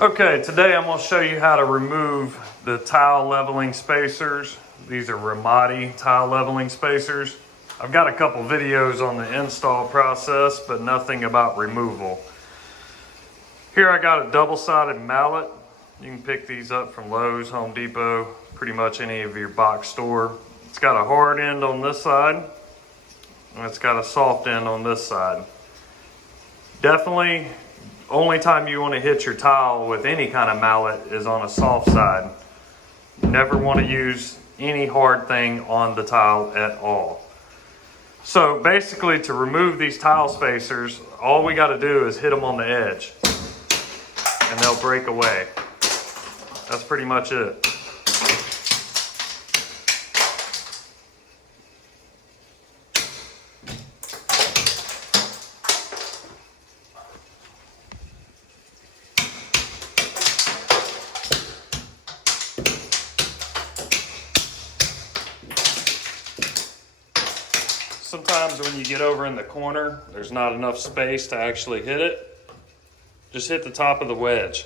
Okay, today I'm going to show you how to remove the tile leveling spacers. These are Raimondi tile leveling spacers. I've got a couple videos on the install process, but nothing about removal. Here I got a double-sided mallet. You can pick these up from Lowe's, Home Depot, pretty much any of your box store. It's got a hard end on this side, and it's got a soft end on this side. Definitely, only time you want to hit your tile with any kind of mallet is on a soft side. You never want to use any hard thing on the tile at all. So basically, to remove these tile spacers, all we got to do is hit them on the edge and they'll break away. That's pretty much it. Sometimes when you get over in the corner, there's not enough space to actually hit it. Just hit the top of the wedge.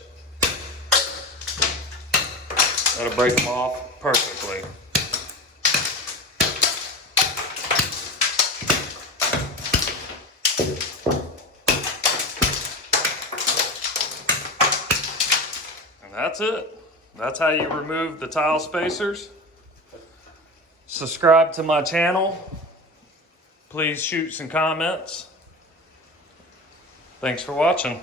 That'll break them off perfectly. And that's it. That's how you remove the tile spacers. Subscribe to my channel. Please shoot some comments. Thanks for watching.